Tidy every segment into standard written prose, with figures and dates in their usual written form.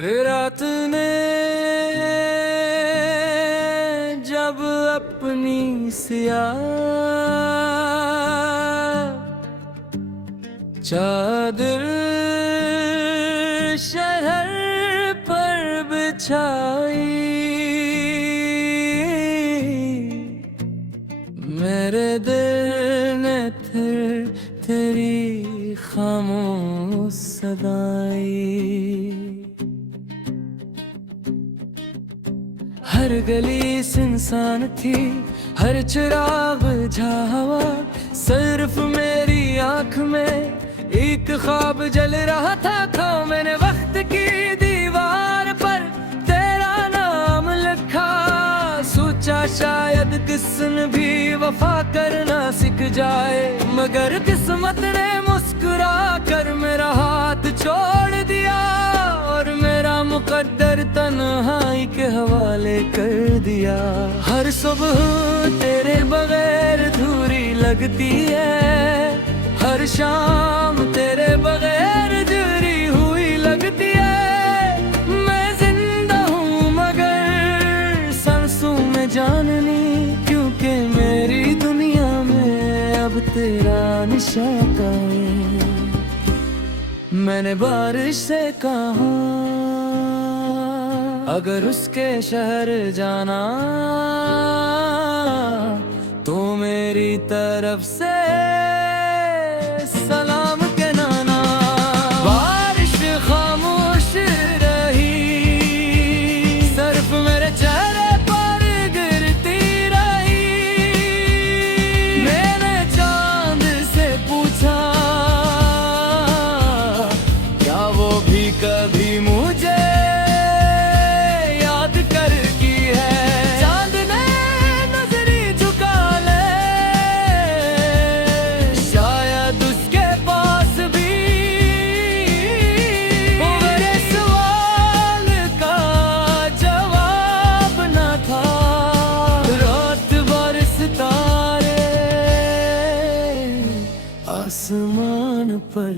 रात ने जब अपनी सियाह चादर शहर पर बिछाई, मेरे दिल ने फिर तेरी खामोश सदाई। हर गली सुनसान थी, हर चिराग बुझा हुआ, सिर्फ मेरी आंख में एक ख्वाब जल रहा था। मैंने वक्त की दीवार पर तेरा नाम लिखा, सोचा शायद किस्म भी वफा करना सीख जाए, मगर किस्मत ने मुस्कुरा कर मेरा हाथ छोड़ दिया और मेरा मुकद्दर तन्हाई के हवाले कर दिया। हर सुबह तेरे बगैर अधूरी लगती है, हर शाम तेरे बगैर अधूरी हुई लगती है। मैं जिंदा हूँ मगर सांसों में जान नहीं, क्योंकि मेरी दुनिया में अब तेरा निशान है। मैंने बारिश से कहा अगर उसके शहर जाना तो मेरी तरफ से सलाम कहना। बारिश खामोश रही, सिर्फ मेरे चेहरे पर गिरती रही। मैंने चांद से पूछा क्या वो भी कभी मुझे याद करती है। चांद ने नजरी झुका ले, शायद उसके पास भी मेरे सवाल का जवाब न था। रात भर सितारे आसमान पर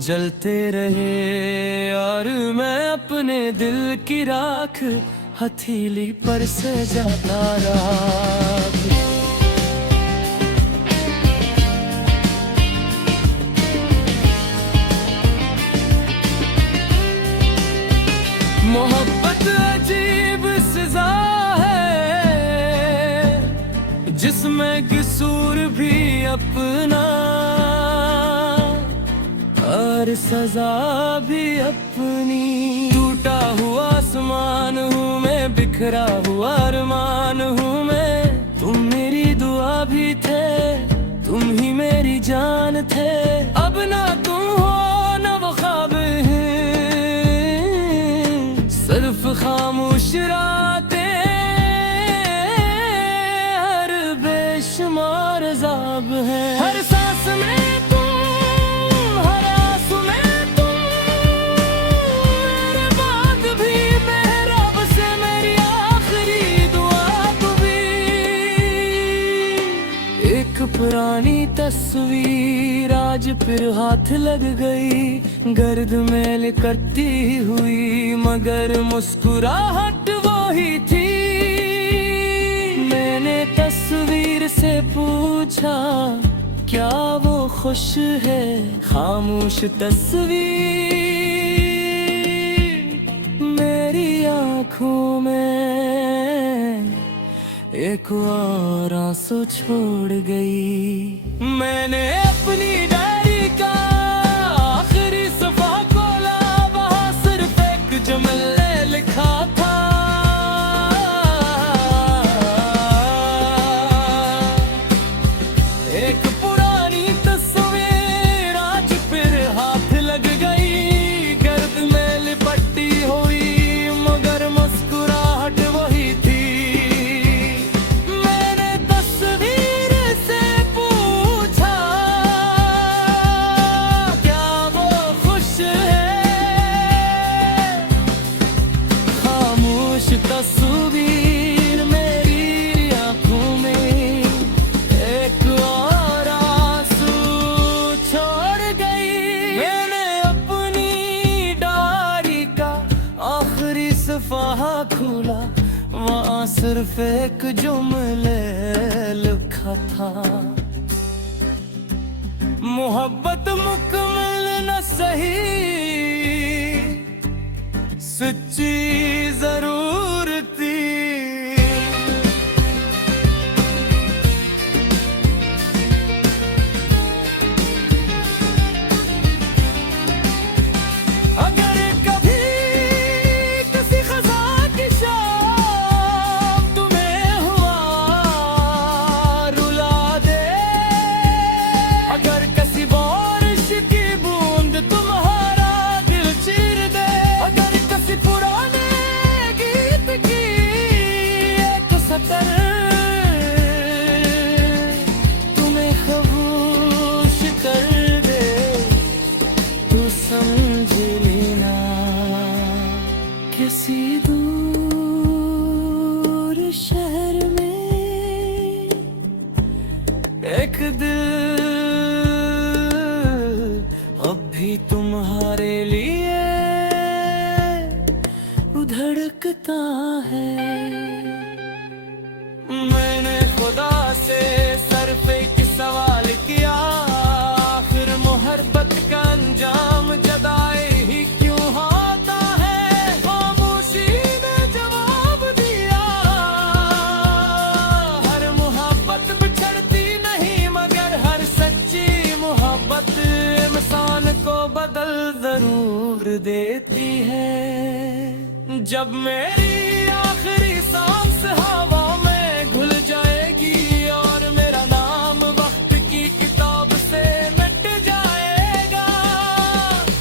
जलते रहे और मैं अपने दिल की राख हथेली पर सजाता रहा। मोहब्बत अजीब सजा है, जिसमें कसूर भी अपना और सजा भी अपनी। टूटा हुआ आसमान हूँ मैं, बिखरा हुआ अरमान हूँ मैं। तुम मेरी दुआ भी थे, तुम ही मेरी जान थे। अब ना तुम हो ना वो ख्वाब हैं, सिर्फ खामोश रातें, हर बेशुमार अज़ाब है। हर सांस में पुरानी तस्वीर आज फिर हाथ लग गई, गर्द में करती हुई मगर मुस्कुराहट वो ही थी। मैंने तस्वीर से पूछा क्या वो खुश है, खामोश तस्वीर मेरी आंखों में एक और आंसू छोड़ गई। मैंने अपनी डायरी का आखिरी सफा खोला, वहाँ सिर्फ एक जुमला लिखा था। एक पुरानी तस्वीर आज फिर हाथ लग गई, गर्द में लिपटी हुई मगर मुस्कुराहट वही थी। सिर्फ एक जुमले लिखा था, मोहब्बत मुकम्मल न सही, सच्ची जरूर थी। अगर कभी किसी खजा की शाम तुम्हें हुआ रुला दे, अगर किसी बारिश की बूंद तुम्हारा दिल चीर दे, अगर किसी पुराने गीत की एक सतर तुम्हें खामोश कर दे, तू समझ लेना किसी दूर शहर में एक दिल अब भी तुम्हारे लिए धड़कता है। मैंने खुदा से सिर्फ एक सवाल किया, आखिर मोहब्बत का अंजाम जदाई ही क्यों होता है? खामोशी ने जवाब दिया, हर मोहब्बत बिछड़ती नहीं, मगर हर सच्ची मोहब्बत इंसान को बदल जरूर देती है। जब मेरी आखिरी सांस हवा में घुल जाएगी और मेरा नाम वक्त की किताब से मिट जाएगा,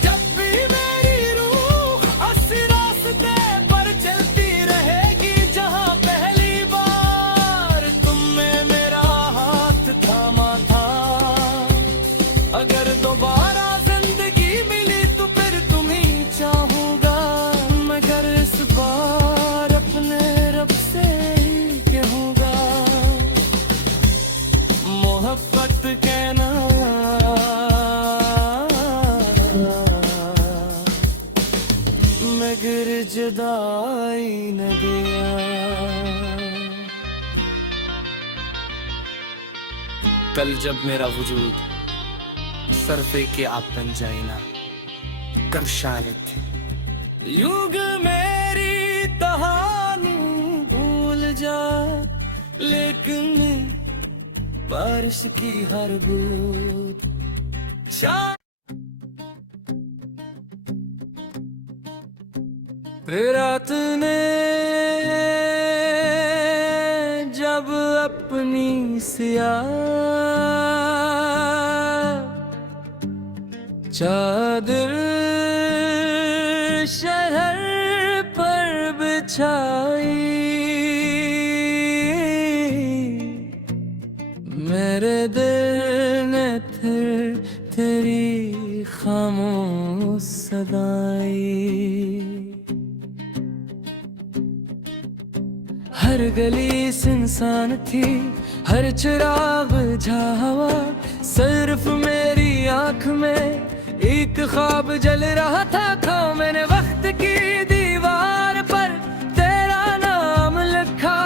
जब भी मेरी रूह उसी रास्ते पर चलती रहेगी जहां पहली बार तुमने मेरा हाथ थामा था, अगर दोबारा जिंदगी मिली तो फिर तुम्ही चाहूंगा, मगर इस बार अपने रब से ही कहूंगा, मोहब्बत कहना मगर जुदाई न गया। कल जब मेरा वजूद सरफे के आप बन जाए ना, कब शायद युग मेरी कहानी भूल जा, लेकिन बारिश की हर बूंद रात ने जब अपनी सियाह चादर शहर पर बिछाई, मेरे दिल ने फिर तेरी खामोश सदाई। हर गली सुनसान थी, हर चिराग बुझा हुआ, सिर्फ मेरी आंख में एक ख्वाब जल रहा था। मैंने वक्त की दीवार पर तेरा नाम लिखा,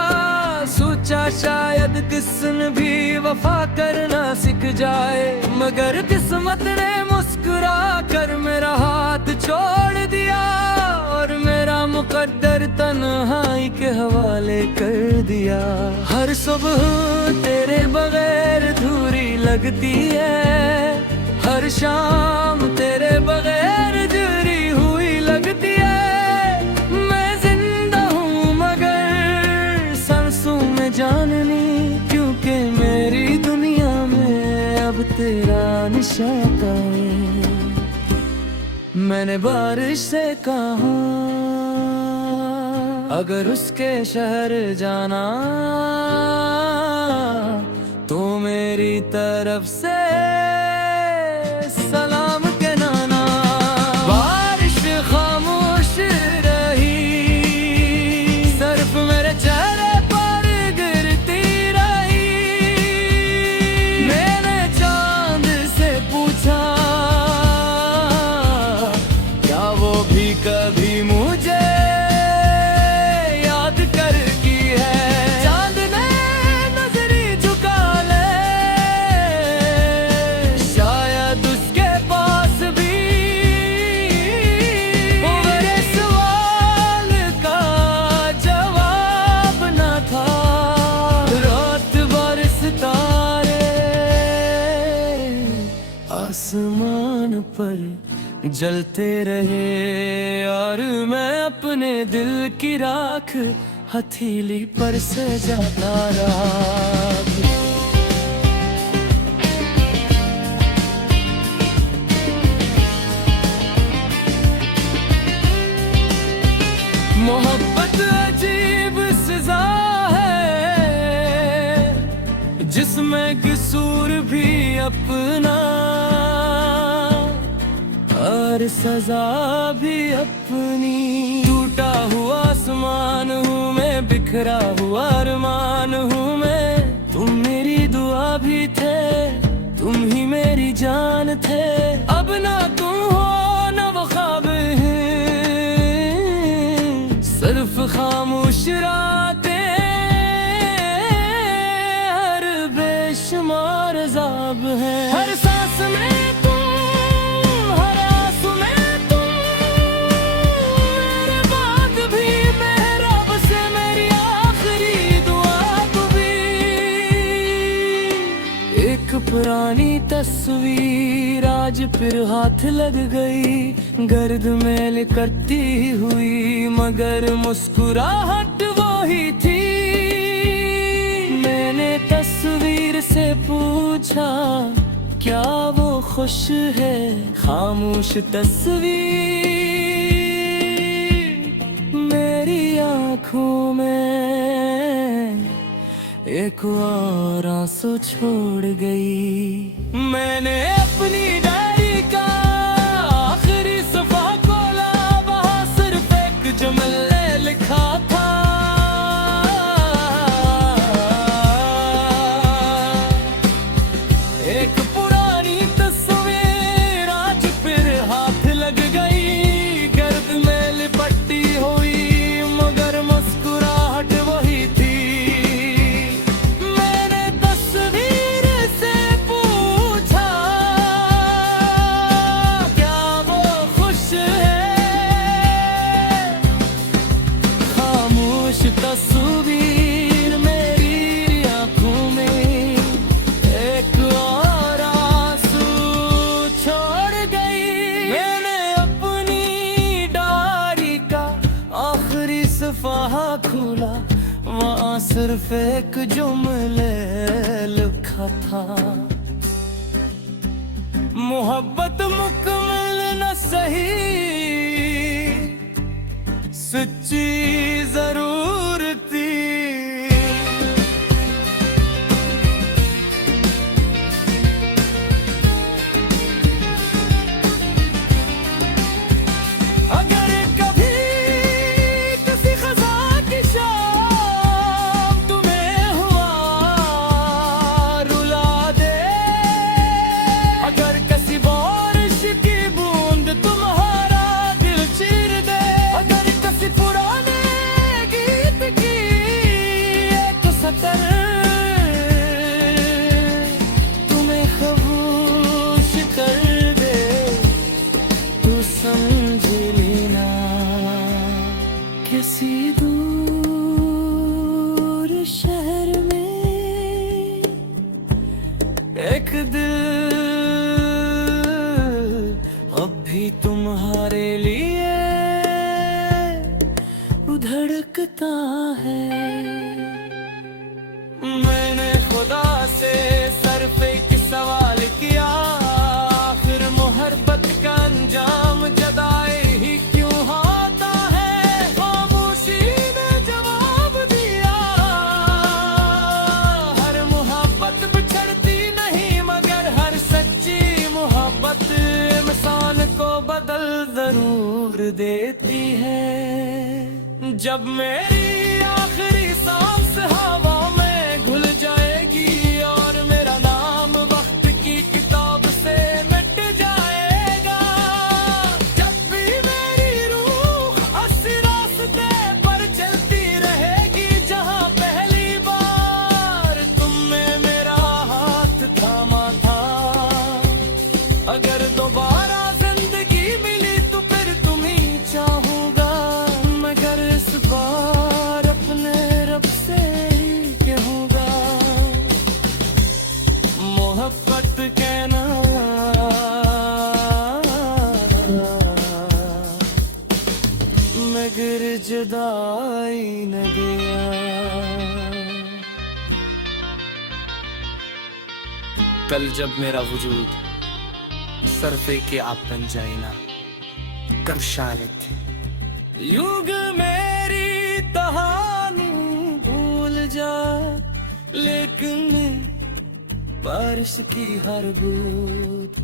सोचा शायद किस्म भी वफा करना सीख जाए, मगर किस्मत ने मुस्कुरा कर मेरा हाथ छोड़ दिया और मेरा मुकद्दर तन्हाई के हवाले कर दिया। हर सुबह तेरे बगैर अधूरी लगती है, हर शाम तेरे बगैर जुरी हुई लगती है। मैं जिंदा हूँ मगर सांसों में जान नहीं, क्योंकि मेरी दुनिया में अब तेरा निशान है। मैंने बारिश से कहा अगर उसके शहर जाना तो मेरी तरफ से सलाम कहना। बारिश खामोश रही, सिर्फ मेरे चेहरे पर गिरती रही। मैंने चांद से पूछा क्या वो भी कभी मुझे याद करती है। आसमान पर जलते रहे, और मैं अपने दिल की राख हथेली पर सजाता रहा। मोहब्बत अजीब सजा है, जिसमें कसूर भी अपना और सजा भी अपनी। टूटा हुआ आसमान हूँ मैं, बिखरा हुआ अरमान हूँ मैं, तुम मेरी दुआ भी थे, तुम ही मेरी जान थे। अब ना तुम हो ना वो ख्वाब हैं, सिर्फ खामोश रातें, हर बेशुमार अज़ाब है। हर सांस में तुम, हर आंसू में तुम, मेरे बाद भी मेहराब से मेरी आखिरी दुआ तू भी। एक पुरानी तस्वीर आज फिर हाथ लग गई, गर्द मैल करती हुई, मगर मुस्कुराहट वो ही थी। मैंने तस्वीर से पूछा क्या वो खुश है, खामोश तस्वीर मेरी आंखों में एक और आंसू छोड़ गई। मैंने अपनी डायरी का आखिरी सफा खोला, वहाँ सिर्फ एक जुमला लिखा था, एक पुरानी तस्वीर आज फिर हाथ लग गई, गर्द में लिपटी हुई, मगर मुस्कुराहट वही थी। तस्वीर मेरी आंखों में एक और आंसू छोड़ गई। मैंने अपनी डायरी का आखिरी सफ़ा खोला, वहाँ सिर्फ एक जुमले लिखा था, मोहब्बत मुकम्मल न सही, सच्ची जरूर थी। अगर कभी किसी खज़ा की शाम तुम्हें हुआ रुला दे, अगर किसी बारिश की बूंद तुम्हारा दिल चीर दे, अगर किसी पुराने गीत की एक सतर तुम्हें खामोश कर दे, तू समझ लेना किसी दूर शहर में एक दिल अब भी तुम्हारे लिए धड़कता है। मैंने खुदा से सिर्फ एक सवाल किया, आखिर मोहब्बत का अंजाम जुदाई ही क्यों होता है, खामोशी ने जवाब दिया। हर मोहब्बत बिछड़ती नहीं, मगर हर सच्ची मोहब्बत इंसान को बदल जरूर देती है। जब मेरी आखिरी सांस हवा में घुल जाएगी, और मेरा नाम वक्त की किताब से मिट जाएगा, जब भी मेरी रूह उसी रास्ते पर चलती रहेगी, जहाँ पहली बार तुमने मेरा हाथ थामा था। अगर दोबारा जिंदगी मिली तो फिर तुम ही चाहूंगा, मगर इस बार अपने रब से ही कहूंगा, मोहब्बत कहना पर्दा आई न गया। कल जब मेरा वजूद सरफे के आप बन जाए ना, कब शायद युग मेरी कहानी भूल जा, लेकिन बारिश की हर बूंद